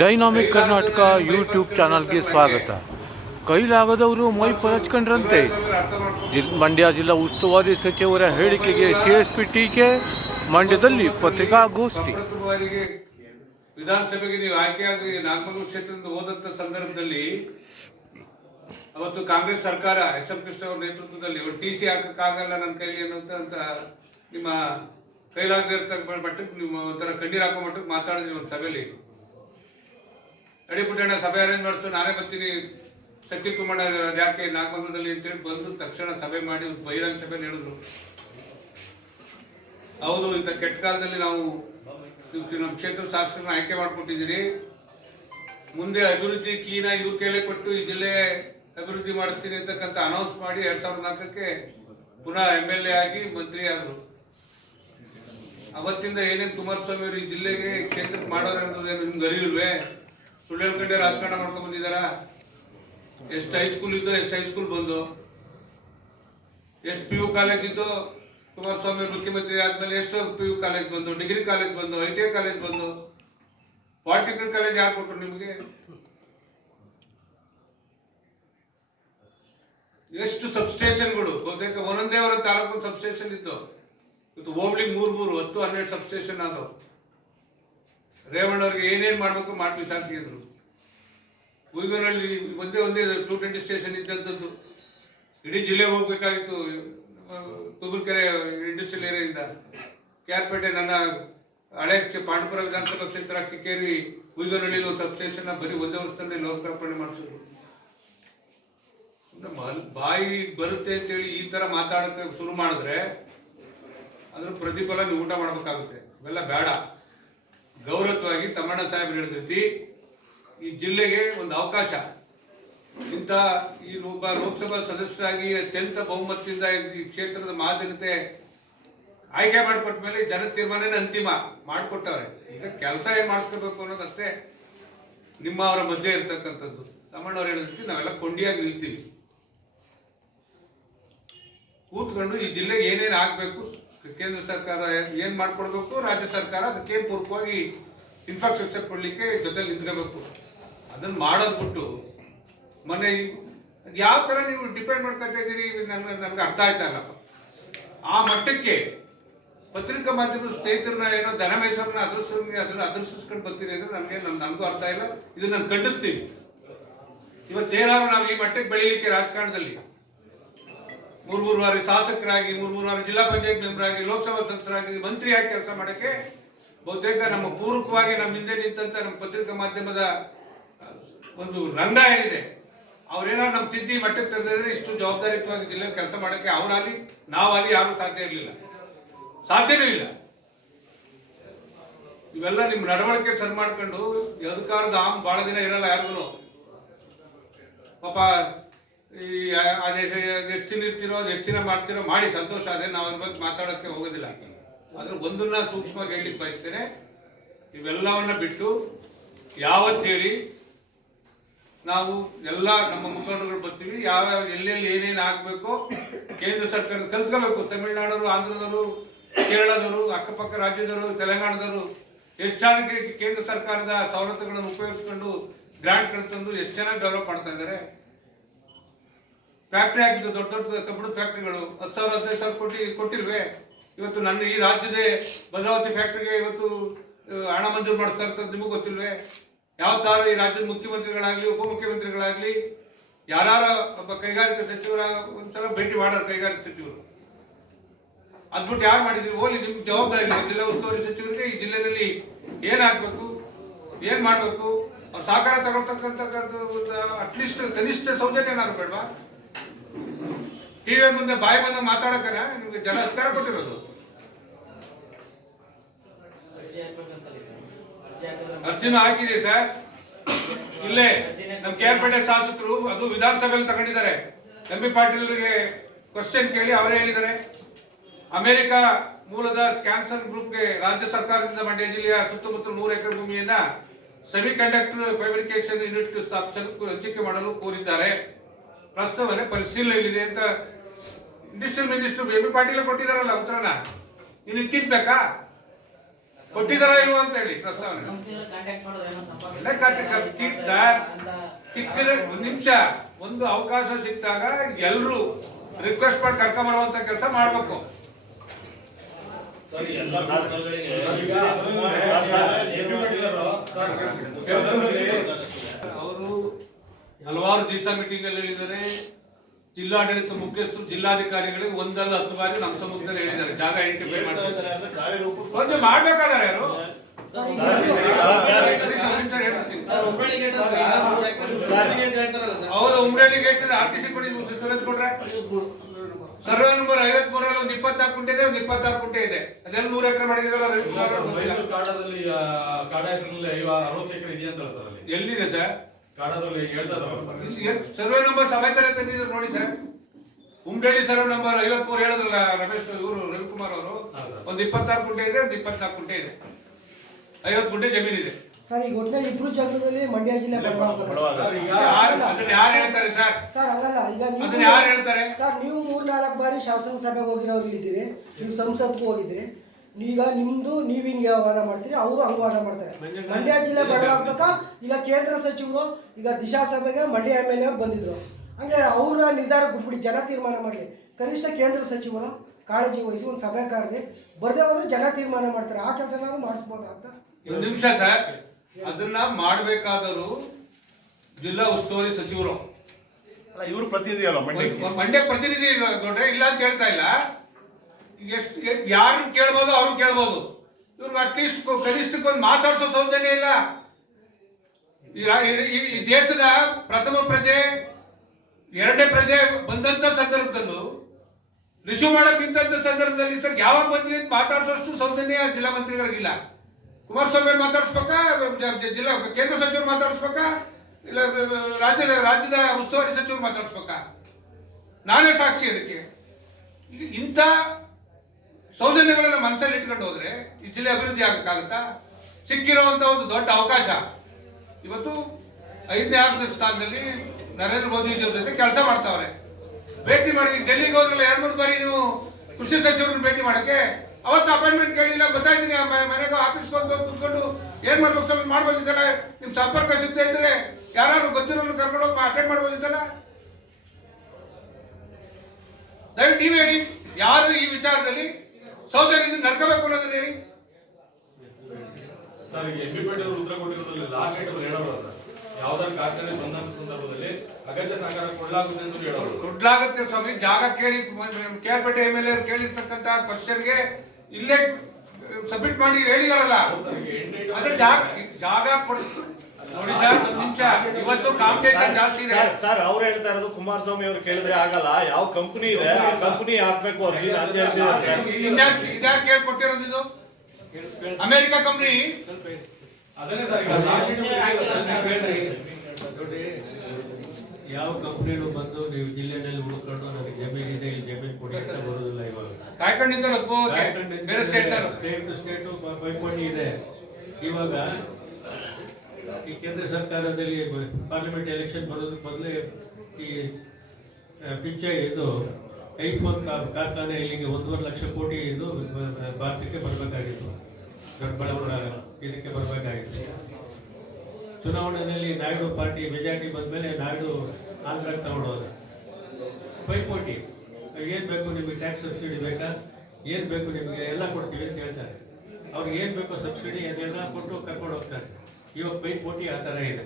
Dynamic Karnataka YouTube ಚಾನಲ್ಗೆ ಸ್ವಾಗತ. ಕೈಲಾಗದವರು ಮೈ ಪರಚ್ಕೊಂಡ್ರಂತೆ. ಮಂಡ್ಯ ಜಿಲ್ಲಾ ಉಸ್ತುವಾರಿ ಸಚಿವರ ಹೇಳಿಕೆಗೆ ಸಿಎಸ್ಪಿ ಟೀಕೆ. ಮಂಡ್ಯದಲ್ಲಿ ಪತ್ರಿಕಾಗೋಷ್ಠಿ. ವಿಧಾನಸಭೆಗೆ ನೀವು ಆಯ್ಕೆಯಾಗಿ ನಾಗಮಂಗಲ ಕ್ಷೇತ್ರದಿಂದ ಹೋದಂತ ಸಂದರ್ಭದಲ್ಲಿ ಅವತ್ತು ಕಾಂಗ್ರೆಸ್ ಸರ್ಕಾರ ಎಸ್.ಎಂ. ಕೃಷ್ಣ ಅವರ ನೇತೃತ್ವದಲ್ಲಿ ಟಿಸಿ ಹಾಕಕ್ಕಾಗಲ್ಲ ನನ್ನ ಕೈಲಿ ಅನ್ನೋಂತ ನಿಮ್ಮ ಕೈಲಾಗದಿರ್ತಕ್ಕ ಮಟ್ಟಕ್ಕೆ ನೀವು ಒಂಥರ ಕಣ್ಣೀರು ಹಾಕೋ ಮಟ್ಟಕ್ಕೆ ಮಾತಾಡಿದ್ರಿ ಒಂದು ಸಭೆಯಲ್ಲಿ. ಅಡಿಪುಟ್ಟಣ್ಣ ಸಭೆ ಅರೇಂಜ್ ಮಾಡಿಸು, ನಾನೇ ಬರ್ತೀನಿ, ಶಕ್ತಿ ತುಂಬಣ್ಣ ಯಾಕೆ ನಾಗಮಂಗಲದಲ್ಲಿ ಅಂತೇಳಿ ಬಂದು ತಕ್ಷಣ ಸಭೆ ಮಾಡಿ ಬಹಿರಂಗ ಸಭೆಯಲ್ಲಿ ಹೇಳಿದ್ರು. ಹೌದು, ಇಂಥ ಕೆಟ್ಟ ಕಾಲದಲ್ಲಿ ನಾವು ನಮ್ಮ ಕ್ಷೇತ್ರ ಶಾಸಕರನ್ನ ಆಯ್ಕೆ ಮಾಡ್ಕೊಟ್ಟಿದ್ದೀರಿ, ಮುಂದೆ ಅಭಿವೃದ್ಧಿ ಕೀನ ಇವ್ರ ಕೈಲೇ ಕೊಟ್ಟು ಈ ಜಿಲ್ಲೆ ಅಭಿವೃದ್ಧಿ ಮಾಡಿಸ್ತೀನಿ ಅಂತಕ್ಕಂಥ ಅನೌನ್ಸ್ ಮಾಡಿ 2004ಕ್ಕೆ ಪುನಃ MLA ಆಗಿ ಮಂತ್ರಿ ಆದರು. ಅವತ್ತಿಂದ ಏನೇನು ಕುಮಾರಸ್ವಾಮಿ ಅವರು ಈ ಜಿಲ್ಲೆಗೆ ಕ್ಷೇತ್ರಕ್ಕೆ ಮಾಡೋರು ಅನ್ನೋದೇನು ನಿಮ್ಗೆ ಅರಿವಿಲ್ವೇ? ಸುಳ್ಳು ಹೇಳ್ಕೊಂಡೆ ರಾಜಕಾರಣ ಮಾಡ್ಕೊಂಡು ಬಂದಿದ್ದಾರ? ಎಷ್ಟು ಹೈಸ್ಕೂಲ್ ಇದ್ದು, ಎಷ್ಟು ಹೈಸ್ಕೂಲ್ ಬಂದು, ಎಷ್ಟು PU ಕಾಲೇಜ್ ಇದ್ದು, ಕುಮಾರಸ್ವಾಮಿ ಮುಖ್ಯಮಂತ್ರಿ ಆದ್ಮೇಲೆ ಎಷ್ಟು PU ಕಾಲೇಜ್ ಬಂದು, ಡಿಗ್ರಿ ಕಾಲೇಜ್ ಬಂದು, ITI ಕಾಲೇಜ್ ಬಂದು, ಪಾಲಿಟೆಕ್ನಿಕ್ ಕಾಲೇಜ್ ಯಾರು ಕೊಟ್ಟರು ನಿಮಗೆ? ಎಷ್ಟು ಸಬ್ಸ್ಟೇಷನ್ಗಳು, ಬಹುತೇಕ ಒಂದೊಂದೇ ಒಂದೊಂದು ತಾಲೂಕು ಸಬ್ಸ್ಟೇಷನ್ ಇತ್ತು. ಇವತ್ತು ಹೋಬ್ಳಿಗೆ 10-12 ಸಬ್ಸ್ಟೇಷನ್ ಆದವು. ರೇವಣ್ಣವ್ರಿಗೆ ಏನೇನು ಮಾಡಬೇಕು ಮಾಡಿ ಬಿಸಾಕಿದ್ರು. ಹುಯ್ಗನಹಳ್ಳಿ ಒಂದೇ 220 ಸ್ಟೇಷನ್ ಇದ್ದಂಥದ್ದು. ಇಡೀ ಜಿಲ್ಲೆಗೆ ಹೋಗ್ಬೇಕಾಗಿತ್ತು. ತುಗುರ್ಕೆರೆ ಇಂಡಸ್ಟ್ರಿಯಲ್ ಏರಿಯಾದಿಂದ ಕ್ಯಾರ್ಪೇಟೆ, ನನ್ನ ಹಳೆ ಪಾಂಡಪುರ ವಿಧಾನಸಭಾ ಕ್ಷೇತ್ರ ಕಿಕ್ಕೇರಿ, ಹುಯ್ಗನಹಳ್ಳಿ ಒಂದು ಸಬ್ಸ್ಟೇಷನ್ ಬರೀ ಒಂದೇ ವರ್ಷದಲ್ಲಿ ಲೋಕಾರ್ಪಣೆ ಮಾಡಿಸಿದ್ರು. ಬಾಯಿ ಬರುತ್ತೆ ಅಂತೇಳಿ ಈ ತರ ಮಾತಾಡಕ್ಕೆ ಶುರು ಮಾಡಿದ್ರೆ ಅದ್ರ ಪ್ರತಿಫಲ ನೀವು ಊಟ ಮಾಡ್ಬೇಕಾಗುತ್ತೆ. ಇವೆಲ್ಲ ಬೇಡ. ಗೌರವವಾಗಿ ತಮ್ಮಣ್ಣ ಸಾಹೇಬ್ ಹೇಳಿದ್ರಿ, ಈ ಜಿಲ್ಲೆಗೆ ಒಂದು ಅವಕಾಶ, ಇಂಥ ಈ ಒಬ್ಬ ಲೋಕಸಭಾ ಸದಸ್ಯರಾಗಿ ಅತ್ಯಂತ ಬಹುಮತದಿಂದ ಈ ಕ್ಷೇತ್ರದ ಮಹಾಜನತೆ ಆಯ್ಕೆ ಮಾಡಿಕೊಟ್ಟ ಮೇಲೆ ಜನ ತೀರ್ಮಾನ ಅಂತಿಮ ಮಾಡಿಕೊಟ್ಟವ್ರೆ. ಈಗ ಕೆಲಸ ಏನ್ ಮಾಡಿಸ್ಕೋಬೇಕು ಅನ್ನೋದಷ್ಟೇ ನಿಮ್ಮ ಅವರ ಮಧ್ಯೆ ಇರ್ತಕ್ಕಂಥದ್ದು. ತಮ್ಮಣ್ಣವ್ರು ಹೇಳಿದ್ರಿ, ನಾವೆಲ್ಲ ಕೊಂಡಿಯಾಗಿ ನಿಲ್ತೀವಿ, ಕೂತ್ಕೊಂಡು ಈ ಜಿಲ್ಲೆಗೆ ಏನೇನು ಆಗ್ಬೇಕು, ಕೇಂದ್ರ ಸರ್ಕಾರ ಏನ್ ಮಾಡ್ಕೊಡ್ಬೇಕು, ರಾಜ್ಯ ಸರ್ಕಾರ ಅದಕ್ಕೆ ಪೂರ್ವಕವಾಗಿ ಇನ್ಫ್ರಾಸ್ಟ್ರಕ್ಚರ್ ಕೊಡ್ಲಿಕ್ಕೆ ಜೊತೆಲಿ ನಿಂತ್ಕೋಬೇಕು. ಅದನ್ನ ಮಾಡೋದು ಬಿಟ್ಟು ಮೊನ್ನೆ ಯಾವ ತರ ನೀವು ಡಿಪೆಂಡ್ ಮಾಡ್ಕೊತಾ ಇದ್ದೀರಿ ನನ್ಗೆ ಅರ್ಥ ಆಯ್ತಾ ಇಲ್ಲಪ್ಪ. ಆ ಮಟ್ಟಕ್ಕೆ ಪತ್ರಿಕಾ ಮಾಧ್ಯಮದ ಸ್ನೇಹಿತರನ್ನ ಏನೋ ದನ ಮೇಸರನ್ನ ಅದರ್ಸಿಸ್ಕೊಂಡು ಬರ್ತೀರಿ ಅಂದ್ರೆ ನನಗೂ ಅರ್ಥ ಇಲ್ಲ. ಇದನ್ನ ನಾನು ಖಂಡಿಸ್ತೀನಿ. ಇವತ್ತೇನಾದ್ರು ನಾವು ಈ ಮಟ್ಟಕ್ಕೆ ಬೆಳೀಲಿಕ್ಕೆ ರಾಜಕಾರಣದಲ್ಲಿ 3 ಬಾರಿ ಶಾಸಕರಾಗಿ, 3 ಬಾರಿ ಜಿಲ್ಲಾ ಪಂಚಾಯತ್ ಮೆಂಬರ್ ಆಗಿ, ಲೋಕಸಭಾ ಸದಸ್ಯರಾಗಿ, ಮಂತ್ರಿಯಾಗಿ ಕೆಲಸ ಮಾಡಕ್ಕೆ ಬಹುತೇಕ ನಮ್ಮ ಪೂರ್ವಕವಾಗಿ ನಮ್ಮ ಹಿಂದೆ ನಿಂತಂತ ನಮ್ಮ ಪತ್ರಿಕಾ ಮಾಧ್ಯಮದ ಒಂದು ರಂಗ ಏನಿದೆ, ಅವ್ರೇನಾದ್ರು ನಮ್ಮ ತಿದ್ದಿ ಮಟ್ಟಕ್ಕೆ ತಂದಿದ್ರೆ ಇಷ್ಟು ಜವಾಬ್ದಾರಿಯುತವಾಗಿ ಜಿಲ್ಲೆ ಕೆಲಸ ಮಾಡಕ್ಕೆ ಅವರಾಗಲಿ ನಾವಾಗಲಿ ಯಾರು ಸಾಧ್ಯ ಇರಲಿಲ್ಲ, ಸಾಧ್ಯವೂ ಇಲ್ಲ. ಇವೆಲ್ಲ ನಿಮ್ಮ ನಡವಳಿಕೆ ಸರಿ ಮಾಡ್ಕೊಂಡು ಅಧಿಕಾರದ ಬಹಳ ದಿನ ಇರಲ್ಲ ಯಾರಿಗೂ. ಪಾಪ ಈ ಆದೇಶ ಎಷ್ಟು ದಿನ ಇರ್ತೀರೋ ಅದು ಎಷ್ಟು ದಿನ ಮಾಡ್ತೀರೋ ಮಾಡಿ ಸಂತೋಷ. ಅದೇ ನಾವು ಅದ್ರ ಬಗ್ಗೆ ಮಾತಾಡೋಕ್ಕೆ ಹೋಗೋದಿಲ್ಲ. ಆದ್ರೆ ಒಂದನ್ನ ಸೂಕ್ಷ್ಮವಾಗಿ ಹೇಳಲಿಕ್ಕೆ ಬಯಸ್ತೇನೆ, ಇವೆಲ್ಲವನ್ನ ಬಿಟ್ಟು ಯಾವತ್ತೇಳಿ ನಾವು ಎಲ್ಲ ನಮ್ಮ ಮುಖಂಡರುಗಳು ಬರ್ತೀವಿ, ಯಾವ್ಯಾವ ಎಲ್ಲೆಲ್ಲಿ ಏನೇನು ಆಗಬೇಕು ಕೇಂದ್ರ ಸರ್ಕಾರ ಕಲ್ತ್ಕೋಬೇಕು. ತಮಿಳುನಾಡವರು, ಆಂಧ್ರದವರು, ಕೇರಳದವರು, ಅಕ್ಕಪಕ್ಕ ರಾಜ್ಯದವರು, ತೆಲಂಗಾಣದವರು ಎಷ್ಟು ಚೆನ್ನಾಗಿ ಕೇಂದ್ರ ಸರ್ಕಾರದ ಸವಲತ್ತುಗಳನ್ನು ಉಪಯೋಗಿಸ್ಕೊಂಡು ಗ್ರಾಂಟ್ಗಳು ತಂದು ಎಷ್ಟು ಚೆನ್ನಾಗಿ ಡೆವಲಪ್ ಮಾಡ್ತಾ ಇದ್ದಾರೆ. ಫ್ಯಾಕ್ಟ್ರಿ ಆಗಿದ್ದು ದೊಡ್ಡ ದೊಡ್ಡ ಕಬ್ಬಣದ ಫ್ಯಾಕ್ಟ್ರಿಗಳು 10,000-15,000 ಕೋಟಿ ಕೊಟ್ಟಿಲ್ವೇ? ಇವತ್ತು ನನ್ನ ಈ ರಾಜ್ಯದ ಭದ್ರಾವತಿ ಫ್ಯಾಕ್ಟ್ರಿಗೆ ಇವತ್ತು ಹಣ ಮಂಜೂರು ಮಾಡಿಸ್ತಾ ಇರ್ತದೆ, ನಿಮಗೂ ಗೊತ್ತಿಲ್ವೇ? ಯಾವ ತರ ಈ ರಾಜ್ಯದ ಮುಖ್ಯಮಂತ್ರಿಗಳಾಗ್ಲಿ, ಉಪಮುಖ್ಯಮಂತ್ರಿಗಳಾಗ್ಲಿ, ಯಾರ ಒಬ್ಬ ಕೈಗಾರಿಕಾ ಸಚಿವರ ಒಂದ್ಸಲ ಭೇಟಿ ಮಾಡೋರು ಕೈಗಾರಿಕಾ ಸಚಿವರು. ಅದ್ಬಿಟ್ಟು ಯಾರು ಮಾಡಿದ್ರಿ? ಹೋಗ್ಲಿ, ನಿಮ್ಗೆ ಜವಾಬ್ದಾರಿ ಇಲ್ಲ. ಜಿಲ್ಲಾ ಉಸ್ತುವಾರಿ ಸಚಿವರಿಗೆ ಈ ಜಿಲ್ಲೆಯಲ್ಲಿ ಏನಾಗಬೇಕು, ಏನ್ ಮಾಡಬೇಕು, ಅವ್ರು ಸಹಕಾರ ತಗೊಳ್ತಕ್ಕಂಥ ಅಟ್ಲೀಸ್ಟ್ ಕನಿಷ್ಠ ಸೌಜನ್ಯ ಏನಾದ್ರು ಬೇಡವಾ? ಟಿವಿ ಮುಂದೆ ಬಾಯಿ ಬಂದ ಮಾತಾಡಕನ ನಿಮ್ಗೆ ಜನ ಅಧಿಕಾರ ಕೊಟ್ಟಿರೋದು. ಅರ್ಜಿನ ಹಾಕಿದೆ ಸರ್. ಇಲ್ಲೇ ನಮ್ ಕೇರ್ಪೇಟೆ ಶಾಸಕರು ಅದು ವಿಧಾನಸಭೆಯಲ್ಲಿ ತಗೊಂಡಿದ್ದಾರೆ. MB ಪಾಟೀಲ್ರಿಗೆ ಕ್ವಶನ್ ಕೇಳಿ ಅವರೇ ಹೇಳಿದ್ದಾರೆ, ಅಮೆರಿಕ ಮೂಲದ ಸ್ಕ್ಯಾನ್ಸನ್ ಗ್ರೂಪ್ಗೆ ರಾಜ್ಯ ಸರ್ಕಾರದಿಂದ ಮಂಡ್ಯ ಜಿಲ್ಲೆಯ ಸುತ್ತಮುತ್ತ 100 ಎಕರೆ ಭೂಮಿಯನ್ನ ಸೆಮಿ ಕಂಡಕ್ಟರ್ ಫ್ಯಾಬ್ರಿಕೇಶನ್ ಯೂನಿಟ್ ಸ್ಥಾಪಿಸಲು ಹಂಚಿಕೆ ಮಾಡಲು ಕೋರಿದ್ದಾರೆ. ಪ್ರಸ್ತಾವನೆ ಪರಿಶೀಲನೆಯಲ್ಲಿದೆ ಅಂತ ಇಂಡಸ್ಟ್ರಿಯಲ್ ಮಿನಿಸ್ಟರ್ MB ಪಾಟೀಲ್ ಕೊಟ್ಟಿದಾರಲ್ಲ ಉತ್ತರನ. ನೀನು ಇದ್ಕಿದ್ಬೇಕಾ? ಕೊಟ್ಟಿದಾರ ಇಲ್ವಾ ಅಂತ ಹೇಳಿ ಪ್ರಸ್ತಾವನೆ. ಚೀಟ್ ಸರ್. ಸಿಕ್ಕಿದ್ರೆ ಒಂದು ನಿಮಿಷ, ಒಂದು ಅವಕಾಶ ಸಿಕ್ಕಿದಾಗ ಎಲ್ಲರೂ ರಿಕ್ವೆಸ್ಟ್ ಮಾಡಿ ಕರ್ಕೊಂಬರುವಂತ ಕೆಲಸ ಮಾಡ್ಬೇಕು. ಅವರು ಹಲವಾರು ದಿವಸ ಮೀಟಿಂಗ್ ಅಲ್ಲಿ ಹೇಳಿದ್ದಾರೆ. ಜಿಲ್ಲಾಡಳಿತ ಮುಖ್ಯಸ್ಥರು ಜಿಲ್ಲಾಧಿಕಾರಿಗಳಿಗೆ ಒಂದಲ್ಲ 10 ಬಾರಿ ನಮ್ಮ ಸಮ್ಮುಖದಲ್ಲಿ ಹೇಳಿದ್ದಾರೆ, ಜಾಗ ಐಡೆಂಟಿಫೈ ಮಾಡ್ತಾರೆ. ಮಾಡ್ಬೇಕಾದ್ರೆ ಯಾರು ಹೌದು, ಉಮ್ರಳ್ಳಿ ಗೇಟ್ RTC ಕೊಡಿ, ಸುರೇಶ್ ಕೊಟ್ರೆ ಸರ್ವೆ ನಂಬರ್ 53 ಒಂದು 24 ಕುಂಟೆ ಇದೆ, ಒಂದು 26 ಕುಂಟೆ ಇದೆ. ಅದೆಲ್ಲ 100 ಎಕರೆ ಮಾಡಿದಿದ್ದಾರೆ. ಎಲ್ಲಿದೆ ಸರ್? ಸರ್ವೆ ನಂಬರ್ ಸಮೇತ ತಂದಿದ್ರು ನೋಡಿ ಸರ್. ಉಮ್ರಳ್ಳಿ ಸರ್ವೆ ನಂಬರ್ 53 ಹೇಳಿದ್ರಲ್ಲ ರಮೇಶ್, ಇವರು ರವಿಕುಮಾರ್ ಅವರು. ಒಂದು 26 ಕುಂಟೆ ಇದೆ, ಒಂದು 24 ಕುಂಟೆ ಇದೆ, 50 ಗುಂಟೆ ಜಮೀನಿದೆ ಸರ್. ಈಗ ಒಟ್ಟಿನಲ್ಲಿ ಇಬ್ರು ಜಾಗದಲ್ಲಿ ಮಂಡ್ಯ ಜಿಲ್ಲೆ ಅದನ್ನ ಯಾರು ಹೇಳ್ತಾರೆ ಸರ್? ಸರ್ ಹಂಗಲ್ಲ, ಈಗ ಅದನ್ನ ಯಾರು ಹೇಳ್ತಾರೆ ಸರ್? ನೀವು 3-4 ಬಾರಿ ಶಾಸನ ಸಭೆಗೆ ಹೋಗಿರೋರು ಇದ್ದೀರಿ, ನೀವು ಸಂಸತ್ಗೂ ಹೋಗಿದ್ದೀರಿ. ಈಗ ನಿಮ್ದು ನೀವು ಹಿಂಗೆ ವಾದ ಮಾಡ್ತೀರಿ, ಅವರು ಹಂಗ ವಾದ ಮಾಡ್ತಾರೆ. ಮಂಡ್ಯ ಜಿಲ್ಲೆ ಬಡವಾಗ್ಬೇಕಾ? ಈಗ ಕೇಂದ್ರ ಸಚಿವರು ಈಗ ದಿಶಾ ಸಭೆಗೆ ಮಂಡ್ಯ MLA ಅವ್ರು ಬಂದಿದ್ರು, ಹಂಗೆ ಅವ್ರ ನಿರ್ಧಾರ ಬಿಟ್ಬಿಡಿ, ಜನ ತೀರ್ಮಾನ ಮಾಡಲಿ. ಕನಿಷ್ಠ ಕೇಂದ್ರ ಸಚಿವರು ಕಾಳಜಿ ವಹಿಸಿ ಒಂದು ಸಭೆ ಕರೆದಿ ಬರ್ದೇ ಹೋದ್ರೆ ಜನ ತೀರ್ಮಾನ ಮಾಡ್ತಾರೆ. ಆ ಕೆಲಸ ನಾವು ಮಾಡಿಸ್ಬೋದಾ ಅಂತ. ಒಂದು ನಿಮಿಷ ಸರ್, ಅದನ್ನ ಮಾಡಬೇಕಾದರೂ ಜಿಲ್ಲಾ ಉಸ್ತುವಾರಿ ಸಚಿವರು, ಇವರು ಪ್ರತಿನಿಧಿ ಅಲ್ಲ, ಮಂಡ್ಯ ಪ್ರತಿನಿಧಿ ನೋಡ್ರೆ ಇಲ್ಲ ಅಂತ ಹೇಳ್ತಾ ಇಲ್ಲ. ಎಷ್ಟು ಯಾರು ಕೇಳ್ಬೋದು, ಅವ್ರು ಕೇಳ್ಬೋದು. ಇವ್ರಿಗೆ ಅಟ್ಲೀಸ್ಟ್ ಕನಿಷ್ಠಕ್ಕೊಂದು ಮಾತಾಡ್ಸೋ ಸೌಜನ್ಯ ಇಲ್ಲ. ಈ ದೇಶದ ಪ್ರಥಮ ಪ್ರಜೆ, ಎರಡನೇ ಪ್ರಜೆ ಬಂದಂತ ಸಂದರ್ಭದಲ್ಲೂ, ರಿಸೀವ್ ಮಾಡಕ್ ನಿಂತ ಸಂದರ್ಭದಲ್ಲಿ ಸರ್ ಯಾವಾಗ ಬಂದ್ರಿ ಅಂತ ಮಾತಾಡ್ಸೋಷ್ಟು ಸೌಜನ್ಯ ಜಿಲ್ಲಾ ಮಂತ್ರಿಗಳಿಗಿಲ್ಲ. ಕುಮಾರಸ್ವಾಮಿ ಮಾತಾಡಿಸ್ಬೇಕಾ, ಜಿಲ್ಲಾ ಕೇಂದ್ರ ಸಚಿವರು ಮಾತಾಡಿಸ್ಬೇಕಾ, ಇಲ್ಲ ರಾಜ್ಯದ ಉಸ್ತುವಾರಿ ಸಚಿವರು ಮಾತಾಡಿಸ್ಬೇಕಾ? ನಾನೇ ಸಾಕ್ಷಿ ಅದಕ್ಕೆ. ಇಂಥ ಸೌಜನ್ಯಗಳನ್ನ ಮನಸ್ಸಲ್ಲಿ ಇಟ್ಕೊಂಡು ಹೋದ್ರೆ ಈ ಜಿಲ್ಲೆ ಅಭಿವೃದ್ಧಿ ಆಗಕ್ಕಾಗತ್ತಾ? ಸಿಕ್ಕಿರುವಂತ ಒಂದು ದೊಡ್ಡ ಅವಕಾಶ. ಇವತ್ತು 5ನೇ ಸ್ಥಾನದಲ್ಲಿ ನರೇಂದ್ರ ಮೋದಿಜಿ ಅವ್ರ ಜೊತೆ ಕೆಲಸ ಮಾಡ್ತಾವ್ರೆ. ಭೇಟಿ ಮಾಡಿ ಡೆಲ್ಲಿಗೆ ಹೋದ್ರಲ್ಲ 2-3 ಬಾರಿ ನೀವು ಕೃಷಿ ಸಚಿವರನ್ನ ಭೇಟಿ ಮಾಡಕ್ಕೆ. ಅವತ್ತು ಅಪಾಯಿಂಟ್ಮೆಂಟ್ ಕೇಳಿಲ್ಲ, ಬರ್ತಾ ಇದ್ದೀನಿ ಮನೆಗೆ ಆಫೀಸ್ಗೆ ಹೋಗಿ ಕೂತ್ಕೊಂಡು ಏನ್ ಮಾಡ್ಬೇಕು ಸ್ವಲ್ಪ ಮಾಡ್ಬೋದಿತ್ತಲ್ಲ. ನಿಮ್ ಸಂಪರ್ಕ ಸಿಗದೆ ಇದ್ರೆ ಯಾರು ಗೊತ್ತಿರೋರು ಕರ್ಕೊಂಡು ಹೋಗಿ ಅಟೆಂಡ್ ಮಾಡ್ಬೋದಿತ್ತಲ್ಲ. ದಯವಿಟ್ಟು ನೀವೇ ಹೇಳಿ, ಯಾರು ಈ ವಿಚಾರದಲ್ಲಿ ಸೌಜನ್ಯದಿಂದ ನಡ್ಕೋಬೇಕು ಅನ್ನೋದನ್ನ ಹೇಳಿ ಸರ್. ಈಗ MB ಪಾಟೀಲ್ ಉತ್ತರ ಕೊಟ್ಟಿರೋದ್ರಲ್ಲಿ ಲಾಸ್ಟ್ ಐಟಮ್ ಹೇಳೋರು ಯಾವ್ದಾದ್ರು ಕಾರ್ಖಾನೆ ಬಂದಂತ ಸಂದರ್ಭದಲ್ಲಿ ಅಗತ್ಯ ಸಹಕಾರ ಕೊಡಲಾಗುತ್ತೆ ಅಂತ ಹೇಳೋರು. ಕೊಡ್ಲಾಗುತ್ತೆ ಸ್ವಾಮಿ, ಜಾಗ ಕೇಳಿ ಕೇರ್ಪೇಟೆ MLA ಕೇಳಿರ್ತಕ್ಕಂತ ಕ್ವಶನ್ಗೆ ಇಲ್ಲೇ ಸಬ್ಮಿಟ್ ಮಾಡಿ ಹೇಳಿದಾರಲ್ಲ, ಅದೇ ಜಾಗ ಕೊಡ್ ನೋಡಿ ಸರ್. ಒಂದು ನಿಮಿಷ, ಇವತ್ತು ಕಾಂಪಿಟೇಷನ್ ಜಾಸ್ತಿ ಇದೆ ಸರ್. ಅವ್ರು ಹೇಳ್ತಾ ಇರೋದು ಕುಮಾರಸ್ವಾಮಿ ಅವ್ರು ಕೇಳಿದ್ರೆ ಆಗಲ್ಲ, ಯಾವ ಕಂಪನಿ ಇದೆ ಆ ಕಂಪನಿ ಹಾಕ್ಬೇಕು ಅರ್ಜಿ ಅಂತ ಹೇಳ್ತಿದ್ದಾರೆ. ಇದ್ಯಾಕೆ ಕೇಳ್ಕೊಟ್ಟಿರೋದು? ಇದು ಅಮೆರಿಕ ಕಂಪನಿ. ಅದನ್ನೇ ಸರ್ ಈಗ ಲಾಸ್ಟ್ ನೋಡಿ, ಯಾವ ಕಂಪ್ನಿನೂ ಬಂದು ನೀವು ಜಿಲ್ಲೆನಲ್ಲಿ ಹುಡುಕೊಂಡು ನನಗೆ ಜಮೀನು ಇದೆ, ಇಲ್ಲಿ ಜಮೀನು ಕೊಡಿ ಅಂತ ಬರೋದಿಲ್ಲ. ಇವಾಗ ಸ್ಟೇಟು ಪೈಪೋಟಿ ಇದೆ. ಇವಾಗ ಈ ಕೇಂದ್ರ ಸರ್ಕಾರದಲ್ಲಿ ಪಾರ್ಲಿಮೆಂಟ್ ಎಲೆಕ್ಷನ್ ಬರೋದಕ್ಕೆ ಮೊದಲೇ ಈ ಪಿಚ್ಚೆ ಇದು ಐಫೋನ್ ಕಾರ್ಖಾನೆ ಇಲ್ಲಿಗೆ 1.5 ಲಕ್ಷ ಕೋಟಿ ಇದು ಭಾರತಕ್ಕೆ ಬರಬೇಕಾಗಿತ್ತು, ದೊಡ್ಡಬಳ್ಳಾಪುರ ಇದಕ್ಕೆ ಬರಬೇಕಾಗಿತ್ತು. ಚುನಾವಣೆಯಲ್ಲಿ ನಾಯ್ಡು ಪಾರ್ಟಿ ಮೆಜಾರಿಟಿ ಬಂದ ಮೇಲೆ ನಾಯ್ಡು ಆಂಧ್ರಕ್ಕೆ ತಗೊಂಡೋದ. ಪೈಪೋಟಿ, ಏನು ಬೇಕು ನಿಮಗೆ, ಟ್ಯಾಕ್ಸ್ ಸಬ್ಸಿಡಿ ಬೇಕಾ, ಏನು ಬೇಕು ನಿಮಗೆ ಎಲ್ಲ ಕೊಡ್ತೀವಿ ಅಂತ ಹೇಳ್ತಾರೆ. ಅವ್ರಿಗೆ ಏನು ಬೇಕೋ ಸಬ್ಸಿಡಿ ಅದೆಲ್ಲ ಕೊಟ್ಟು ಕರ್ಕೊಂಡು ಹೋಗ್ತಾರೆ. ಇವಾಗ ಪೈಪೋಟಿ ಆ ಥರ ಇದೆ.